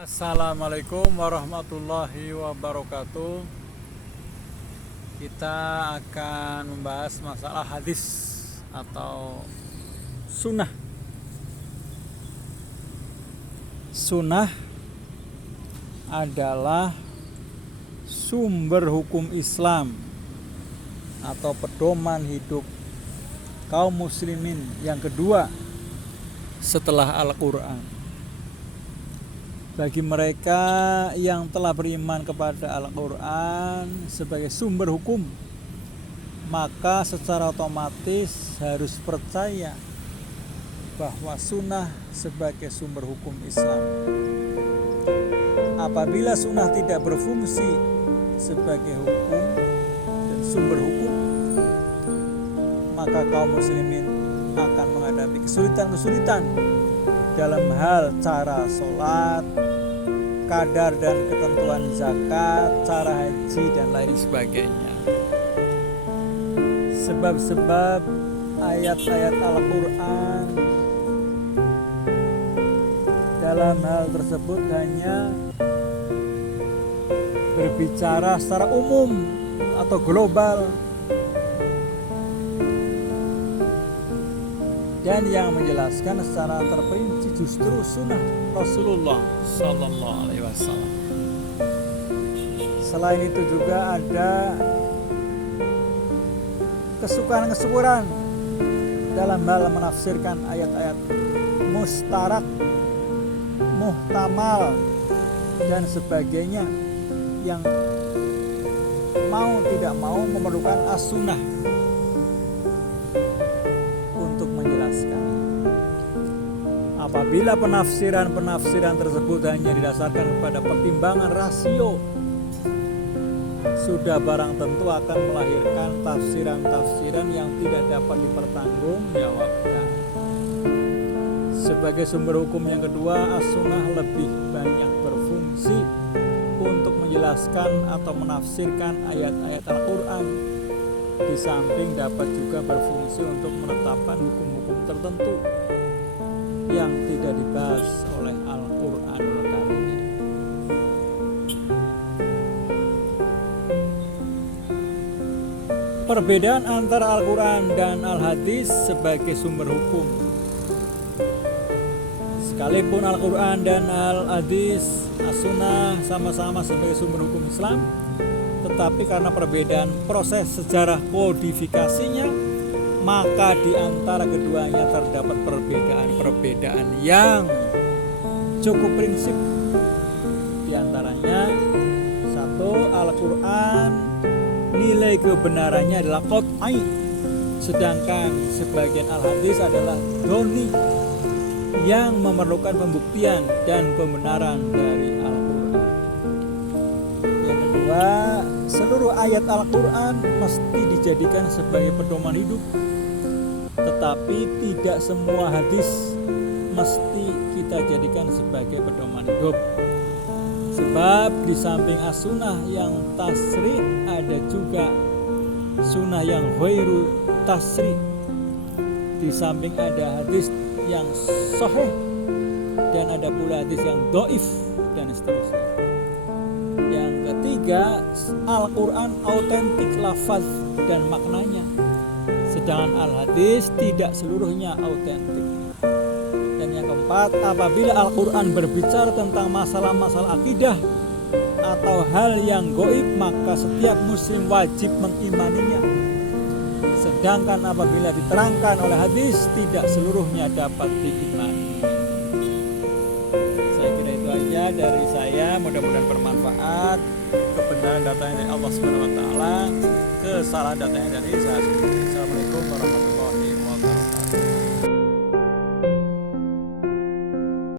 Assalamualaikum warahmatullahi wabarakatuh. Kita akan membahas masalah hadis atau sunnah. Sunnah adalah sumber hukum Islam atau pedoman hidup kaum muslimin yang kedua setelah Al-Quran. Bagi mereka yang telah beriman kepada Al-Quran sebagai sumber hukum, maka secara otomatis harus percaya bahwa sunnah sebagai sumber hukum Islam. Apabila sunnah tidak berfungsi sebagai hukum dan sumber hukum, maka kaum muslimin akan menghadapi kesulitan-kesulitan dalam hal cara sholat, kadar dan ketentuan zakat, cara haji dan lain sebagainya. Sebab-sebab ayat-ayat Al-Quran dalam hal tersebut hanya berbicara secara umum atau global, dan yang menjelaskan secara terperinci justru sunnah Rasulullah Sallallahu Alaihi Wasallam. Selain itu juga ada kesukaan-kesukuran dalam hal menafsirkan ayat-ayat mustarak, muhtamal dan sebagainya yang mau tidak mau memerlukan as-sunnah untuk menjelaskan. Apabila penafsiran tersebut hanya didasarkan kepada pertimbangan rasio, sudah barang tentu akan melahirkan tafsiran-tafsiran yang tidak dapat dipertanggungjawabkan. Sebagai sumber hukum yang kedua, as-sunnah lebih banyak berfungsi untuk menjelaskan atau menafsirkan ayat-ayat Al-Quran, di samping dapat juga berfungsi untuk menetapkan hukum-hukum tertentu yang tidak dibahas oleh Al-Quranul Karim. Perbedaan antara Al-Quran dan Al-Hadis sebagai sumber hukum. Sekalipun Al-Quran dan Al-Hadis, As-Sunnah sama-sama sebagai sumber hukum Islam, tetapi karena perbedaan proses sejarah kodifikasinya, maka di antara keduanya terdapat perbedaan yang cukup prinsip. Di antaranya, satu, Al-Quran nilai kebenarannya adalah qat'i, sedangkan sebagian Al-Hadis adalah doni yang memerlukan pembuktian dan pembenaran dari Al-Quran. Yang kedua, seluruh ayat Al-Quran mesti dijadikan sebagai pedoman hidup, tetapi tidak semua hadis mesti kita jadikan sebagai pedoman hidup. Sebab di samping as-sunnah yang tasri', ada juga sunnah yang ghairu tasri'. Di samping ada hadis yang sahih dan ada pula hadis yang dhaif dan seterusnya. Yang ketiga, Al-Quran autentik lafaz dan maknanya, sedangkan Al-Hadis tidak seluruhnya autentik. Dan yang keempat, apabila Al-Quran berbicara tentang masalah-masalah akidah atau hal yang gaib, maka setiap muslim wajib mengimaninya. Sedangkan apabila diterangkan oleh hadis, tidak seluruhnya dapat diimani. Saya kira itu aja dari saya, mudah-mudahan bermanfaat. Kebenaran datanya dari Allah Subhanahu wa taala, kesalahan datanya dari saya. Assalamualaikum warahmatullahi wabarakatuh.